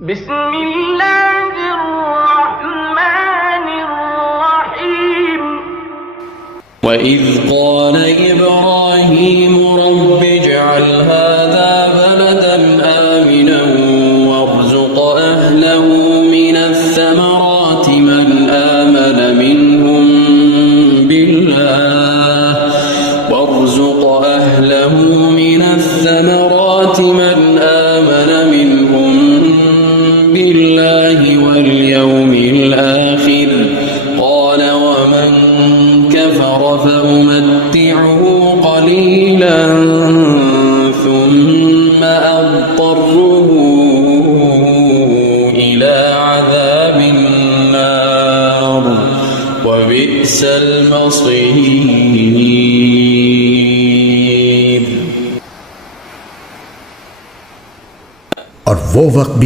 بسم الله الرحمن الرحيم. وإذ قال إبراهيم رب اجعل هذا بلدا آمنا وارزق أهله من الثمرات من آمن منهم بالله واليوم الآخر قال ومن كفر فأمتعه قليلا ثم أضطره إلى عذاب النار وبئس المصير। और वो वक्त भी